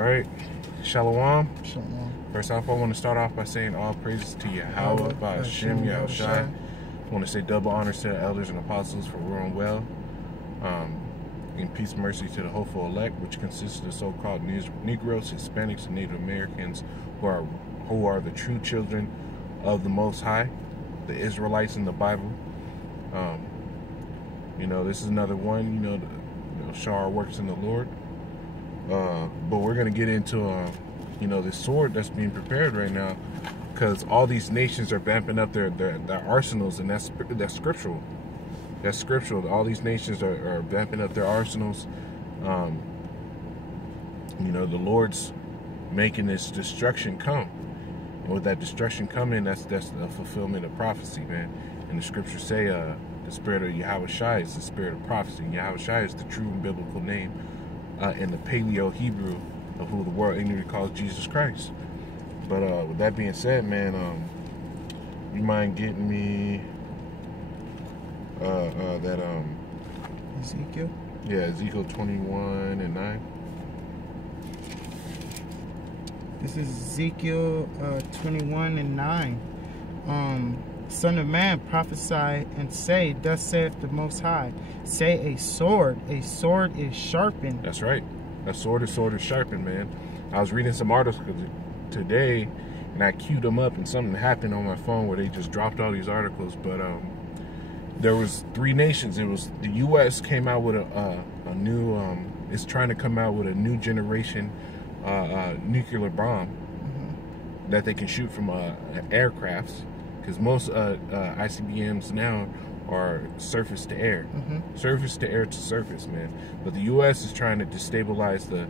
right. Shalom. Shalom. First off, I want to start off by saying all praises to Yahweh, Ba'ashem, Yahushai. I want to say double honors to the elders and apostles for ruling well. In peace and mercy to the hopeful elect, which consists of the so-called Negroes, Hispanics, and Native Americans who are the true children of the Most High, the Israelites in the Bible. This is another one, show our works in the Lord. But we're going to get into, this sword that's being prepared right now, because all these nations are vamping up their arsenals, and that's scriptural. That's scriptural. All these nations are vamping up their arsenals. The Lord's making this destruction come. And with that destruction coming, that's the fulfillment of prophecy, man. And the scriptures say the spirit of Yahushai is the spirit of prophecy. Yahushai is the true and biblical name in the Paleo-Hebrew of who the world ignorantly calls Jesus Christ. But with that being said, man, you mind getting me Ezekiel? Yeah, Ezekiel 21:9. This is Ezekiel 21:9. Son of man, prophesy and say, thus saith the Most High, say a sword is sharpened. That's right. A sword is sharpened, man. I was reading some articles today, and I queued them up, and something happened on my phone where they just dropped all these articles. But there was 3 nations. It was the U.S. came out with a new, it's trying to come out with a new generation nuclear bomb that they can shoot from aircrafts, because most ICBMs now are surface to air, surface to air to surface, man. But the U.S. is trying to destabilize the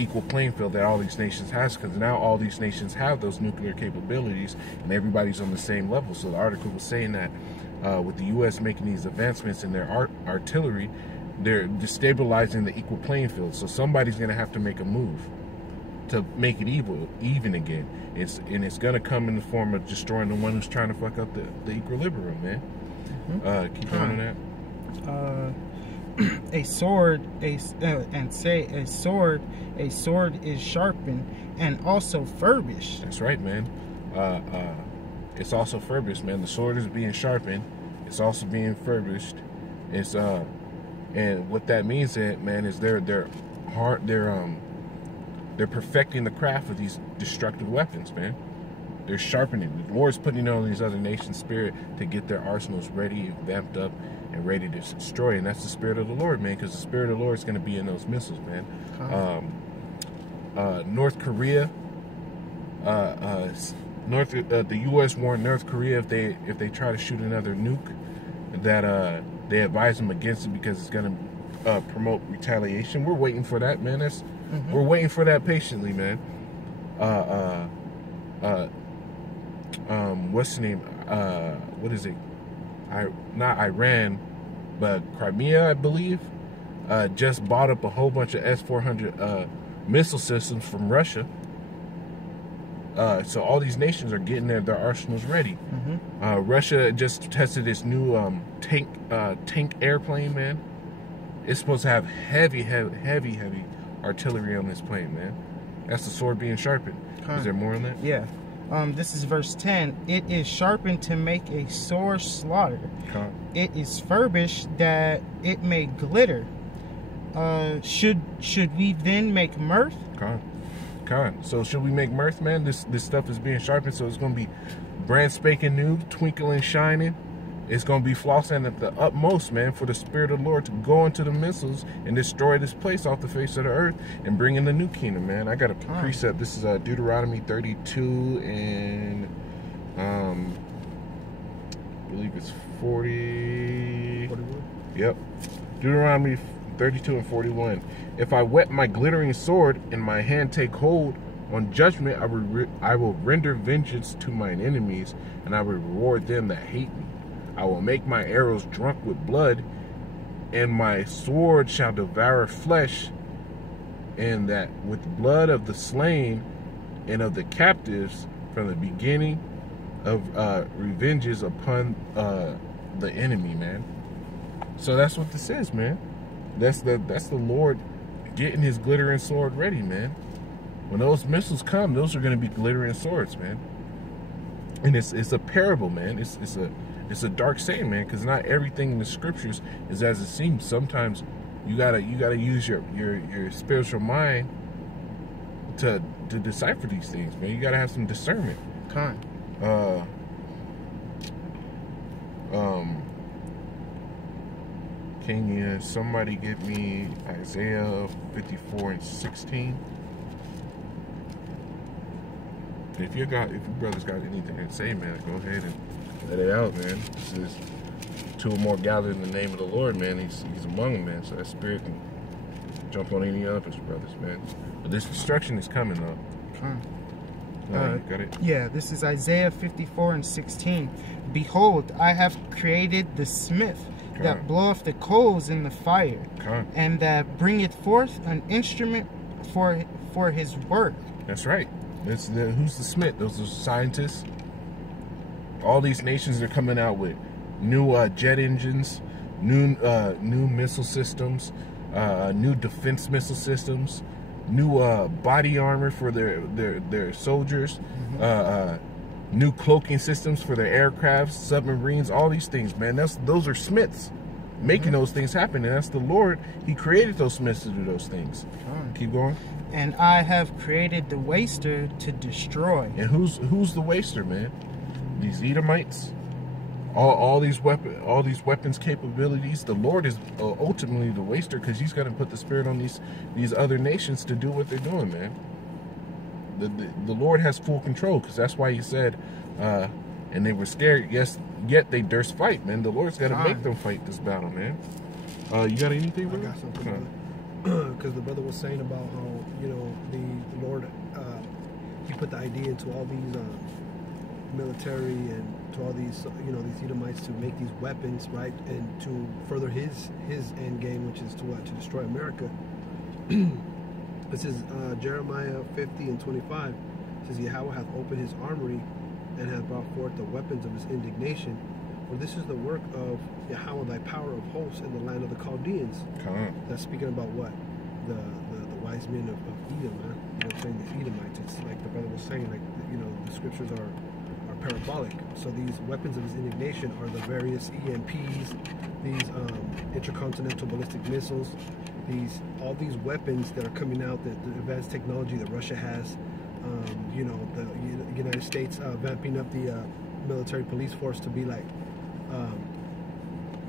equal playing field that all these nations has, because now all these nations have those nuclear capabilities, and everybody's on the same level. So the article was saying that with the U.S. making these advancements in their artillery, they're destabilizing the equal playing field. So somebody's going to have to make a move to make it even again. It's going to come in the form of destroying the one who's trying to fuck up the equilibrium, man. Keep going on that. A sword is sharpened and also furbished. That's right, man. It's also furbished, man. The sword is being sharpened. It's also being furbished. It's and what that means, man, is they're perfecting the craft of these destructive weapons, man. They're sharpening. The Lord's putting on these other nations' spirit to get their arsenals ready, vamped up, and ready to destroy. And that's the spirit of the Lord, man, because the spirit of the Lord is going to be in those missiles, man. North Korea, the U.S. warned North Korea if they try to shoot another nuke, that they advise them against it because it's going to promote retaliation. We're waiting for that, man. We're waiting for that patiently, man. What's the name? What is it? Not Iran, but Crimea, I believe, just bought up a whole bunch of S-400 missile systems from Russia. So all these nations are getting their arsenals ready. Russia just tested this new tank airplane, man. It's supposed to have heavy artillery on this plane, man. That's the sword being sharpened. Is there more on that? Yeah. This is verse 10. It is sharpened to make a sore slaughter. It is furbished that it may glitter. Should we then make mirth? So should we make mirth, man? This stuff is being sharpened, so it's going to be brand spanking new, twinkling, shining. It's going to be flossing at the utmost, man, for the Spirit of the Lord to go into the missiles and destroy this place off the face of the earth and bring in the new kingdom, man. I got a precept. This is Deuteronomy 32 and I believe it's 41. Yep. Deuteronomy 32 and 41. If I whet my glittering sword and my hand take hold on judgment, I will render vengeance to mine enemies, and I will reward them that hate me. I will make my arrows drunk with blood, and my sword shall devour flesh, and that with blood of the slain and of the captives from the beginning of revenges upon the enemy, man. So that's what this is, man. That's the Lord getting his glittering sword ready, man. When those missiles come, those are going to be glittering swords, man. And it's a parable, man. It's a dark saying, man, because not everything in the scriptures is as it seems. Sometimes you gotta use your spiritual mind to decipher these things, man. You gotta have some discernment. Con. Can somebody get me Isaiah 54:16? If you brothers got anything to say, man, go ahead and let it out, man. This is two or more gathered in the name of the Lord, man. He's among them, man. So that spirit can jump on any of us, brothers, man. But this destruction is coming up. You got it? Yeah, this is Isaiah 54:16. Behold, I have created the smith that bloweth the coals in the fire, and that bringeth forth an instrument for his work. That's right. Who's the smith? Those are scientists. All these nations are coming out with new jet engines, new missile systems, new defense missile systems, new body armor for their soldiers, new cloaking systems for their aircrafts, submarines, all these things, man. Those are smiths making those things happen, and that's the Lord. He created those smiths to do those things. Keep going. And I have created the waster to destroy. And who's the waster, man? These Edomites, all these weapons capabilities. The Lord is ultimately the waster, because He's going to put the spirit on these other nations to do what they're doing, man. The Lord has full control, because that's why He said, and they were scared. Yes, yet they durst fight, man. The Lord's got to make them fight this battle, man. You got anything, bro? I got something. Because the brother was saying about how, you know, the Lord, He put the idea into all these military and to all these, you know, these Edomites to make these weapons, right, and to further his end game, which is to destroy America. This is Jeremiah 50:25. It says, Yahweh hath opened His armory and hath brought forth the weapons of His indignation. For this is the work of Yahweh, thy power of hosts in the land of the Chaldeans. That's speaking about what? The wise men of Edom, man. You know, saying these Edomites. It's like the brother was saying, like, you know, the scriptures are parabolic. So these weapons of His indignation are the various EMPs, these intercontinental ballistic missiles, all these weapons that are coming out, the advanced technology that Russia has. You know, the United States vamping up the military police force to be like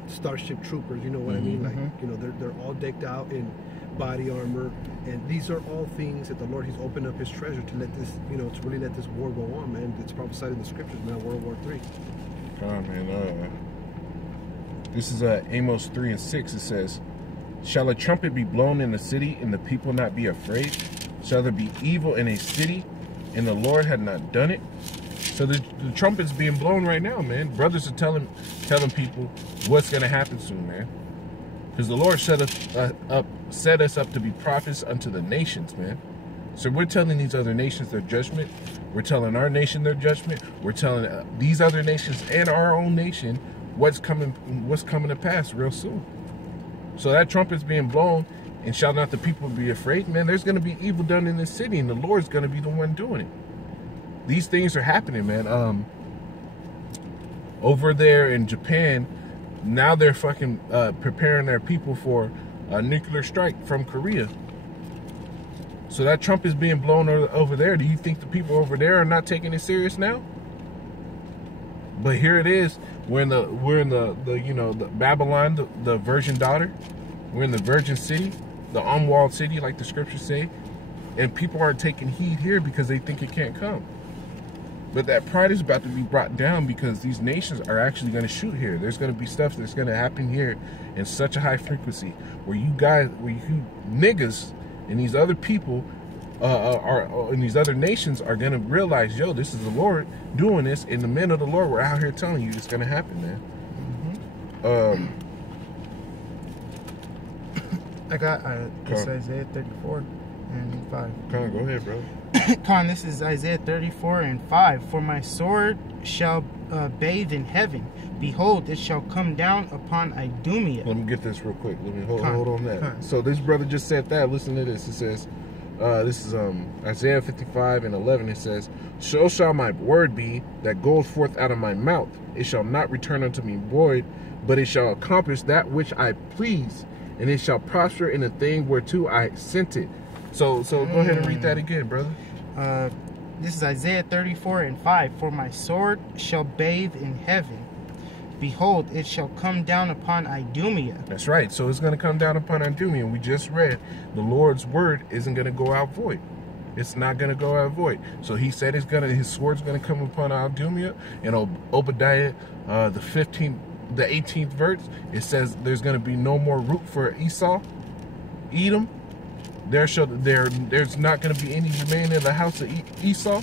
Starship Troopers, you know what I mean? Like, you know, they're all decked out in body armor, and these are all things that the Lord, He's opened up His treasure to let this, you know, to really let this war go on, man. It's prophesied in the scriptures, man. World War III. Man. This is Amos 3:6. It says, "Shall a trumpet be blown in the city, and the people not be afraid? Shall there be evil in a city, and the Lord had not done it?" So the trumpet's being blown right now, man. Brothers are telling people what's going to happen soon, man. Because the Lord set us up to be prophets unto the nations, man. So we're telling these other nations their judgment. We're telling our nation their judgment. We're telling these other nations and our own nation what's coming to pass real soon. So that trumpet's being blown, and shall not the people be afraid? Man, there's going to be evil done in this city, and the Lord's going to be the one doing it. These things are happening, man. Over there in Japan, now they're fucking preparing their people for a nuclear strike from Korea. So that Trump is being blown over there. Do you think the people over there are not taking it serious now? But here it is. We're in the you know, the Babylon, the virgin daughter. We're in the virgin city, the unwalled city, like the scriptures say. And people aren't taking heed here because they think it can't come. But that pride is about to be brought down because these nations are actually going to shoot here. There's going to be stuff that's going to happen here in such a high frequency where you niggas and these other people and these other nations are going to realize, yo, this is the Lord doing this, and the men of the Lord were out here telling you it's going to happen, man. I got this Isaiah 34 and 5. Go ahead, bro. This is Isaiah 34 and 5. For my sword shall bathe in heaven. Behold, it shall come down upon Idumea. Let me get this real quick. Let me hold on that. So this brother just said that. Listen to this. It says, This is Isaiah 55:11. It says, "So shall my word be that goeth forth out of my mouth. It shall not return unto me void, but it shall accomplish that which I please, and it shall prosper in the thing whereto I sent it." So go ahead and read that again, brother. This is Isaiah 34:5. For my sword shall bathe in heaven. Behold, it shall come down upon Idumea. That's right. So it's going to come down upon Idumea. We just read the Lord's word isn't going to go out void. It's not going to go out void. So he said his sword's going to come upon Idumea. And Obadiah, the 18th verse, it says there's going to be no more root for Esau, Edom. There's not going to be any remaining in the house of Esau.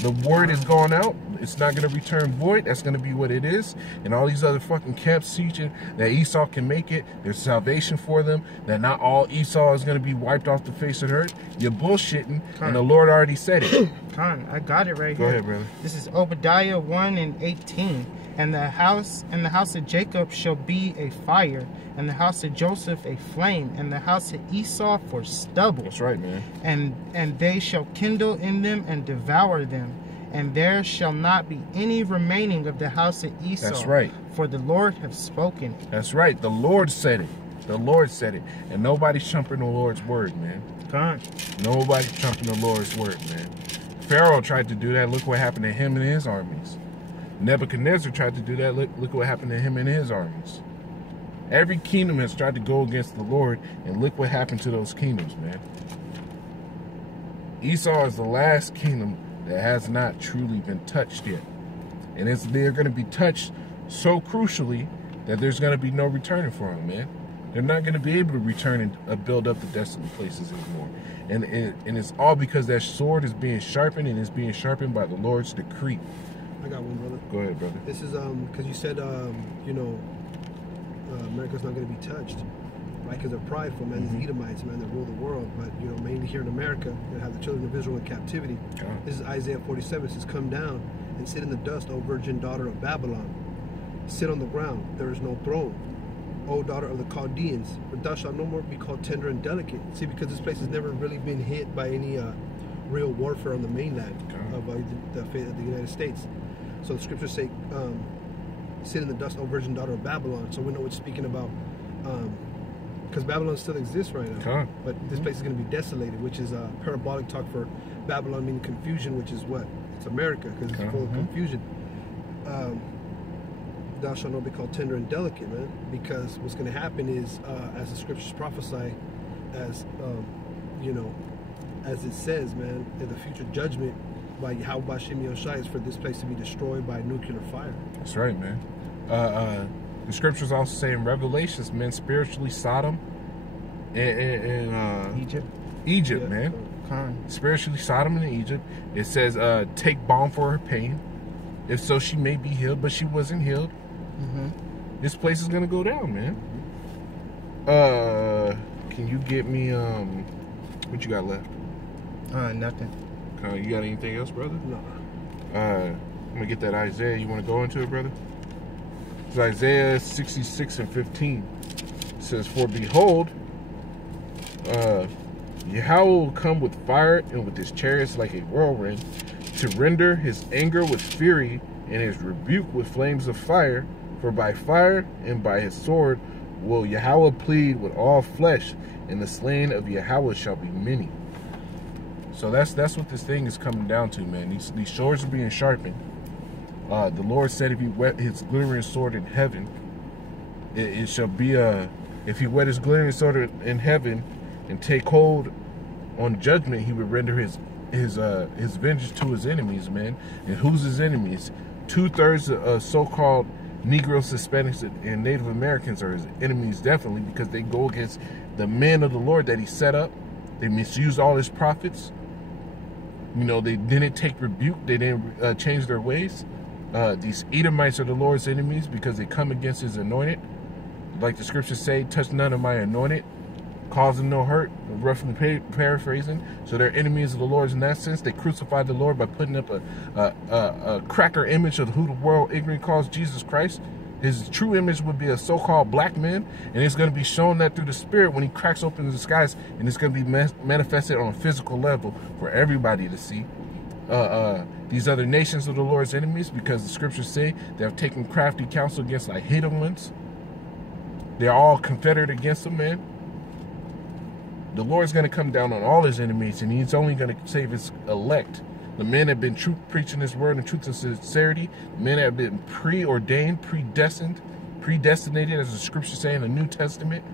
The word is gone out. It's not going to return void. That's going to be what it is. And all these other fucking camps teaching that Esau can make it, there's salvation for them, that not all Esau is going to be wiped off the face of the earth. You're bullshitting, and the Lord already said it. Con, I got it right here. Go ahead, brother. This is Obadiah 1:18. And the house of Jacob shall be a fire, and the house of Joseph a flame, and the house of Esau for stubble. That's right, man. And they shall kindle in them and devour them, and there shall not be any remaining of the house of Esau. That's right. For the Lord hath spoken it. That's right. The Lord said it. The Lord said it. And nobody's trumping the Lord's word, man. Con. Nobody's trumping the Lord's word, man. Pharaoh tried to do that. Look what happened to him and his armies. Nebuchadnezzar tried to do that. Look what happened to him and his armies. Every kingdom has tried to go against the Lord, and look what happened to those kingdoms, man. Esau is the last kingdom that has not truly been touched yet. And they're going to be touched so crucially that there's going to be no returning for them, man. They're not going to be able to return and build up the desolate places anymore. And it's all because that sword is being sharpened, and it's being sharpened by the Lord's decree. I got one, brother. Go ahead, brother. This is because you said America's not going to be touched, right? Because they're prideful, man. These Edomites, man, that rule the world. But mainly here in America, they have the children of Israel in captivity. This is Isaiah 47. It says, "Come down and sit in the dust, O virgin daughter of Babylon. Sit on the ground. There is no throne, O daughter of the Chaldeans. For thou shalt no more be called tender and delicate." See, because this place has never really been hit by any real warfare on the mainland of the United States. So the scriptures say, "Sit in the dust, O virgin daughter of Babylon." So we know it's speaking about, because Babylon still exists right now. But this place is going to be desolated, which is a parabolic talk for Babylon, meaning confusion, which is what? It's America, because it's full of confusion. Thou shalt not be called tender and delicate, man. Because what's going to happen is, as the scriptures prophesy, as as it says, man, in the future judgment by Yahweh Shem Yoshai is for this place to be destroyed by nuclear fire. That's right, man. The scriptures also say in Revelations, men, spiritually Sodom and Egypt, man. Spiritually Sodom and Egypt. It says, take balm for her pain. If so, she may be healed, but she wasn't healed. This place is gonna go down, man. Can you get me what you got left? Nothing. You got anything else, brother? No. I'm gonna get that Isaiah. You want to go into it, brother? It's Isaiah 66:15. It says, "For behold, Yahweh will come with fire and with his chariots like a whirlwind, to render his anger with fury and his rebuke with flames of fire. For by fire and by his sword will Yahweh plead with all flesh, and the slain of Yahweh shall be many." So that's what this thing is coming down to, man. These swords are being sharpened. The Lord said if he wet his glittering sword in heaven, it shall be if he wet his glittering sword in heaven and take hold on judgment, he would render his vengeance to his enemies, man. And who's his enemies? 2/3 of so-called Negroes, Hispanics, and Native Americans are his enemies, definitely, because they go against the men of the Lord that he set up. They misuse all his prophets. They didn't take rebuke. They didn't change their ways. These Edomites are the Lord's enemies because they come against his anointed. Like the scriptures say, touch none of my anointed, cause them no hurt, roughly paraphrasing. So they're enemies of the Lord in that sense. They crucified the Lord by putting up a cracker image of who the world ignorant calls Jesus Christ. His true image would be a so-called black man, and it's going to be shown that through the Spirit when he cracks open the skies, and it's going to be manifested on a physical level for everybody to see. These other nations are the Lord's enemies, because the scriptures say they have taken crafty counsel against like hidden ones. They're all confederate against him, man. The Lord's going to come down on all his enemies, and he's only going to save his elect. The men have been preaching his word in truth and sincerity. The men have been preordained, predestinated, as the scriptures say in the New Testament,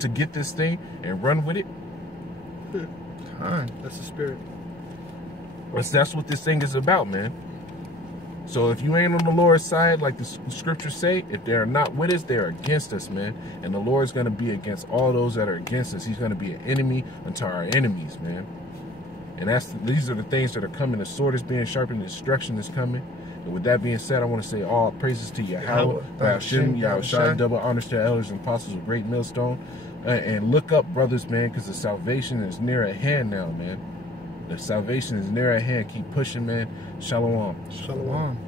to get this thing and run with it. That's the Spirit. That's what this thing is about, man. So if you ain't on the Lord's side, like the scriptures say, if they are not with us, they are against us, man. And the Lord's going to be against all those that are against us. He's going to be an enemy unto our enemies, man. And these are the things that are coming. The sword is being sharpened, destruction is coming. And with that being said, I want to say all praises to Yahweh, Yahweh, double honors to elders and apostles of great millstone. And look up, brothers, man, because the salvation is near at hand now, man. The salvation is near at hand. Keep pushing, man. Shalom. Shalom.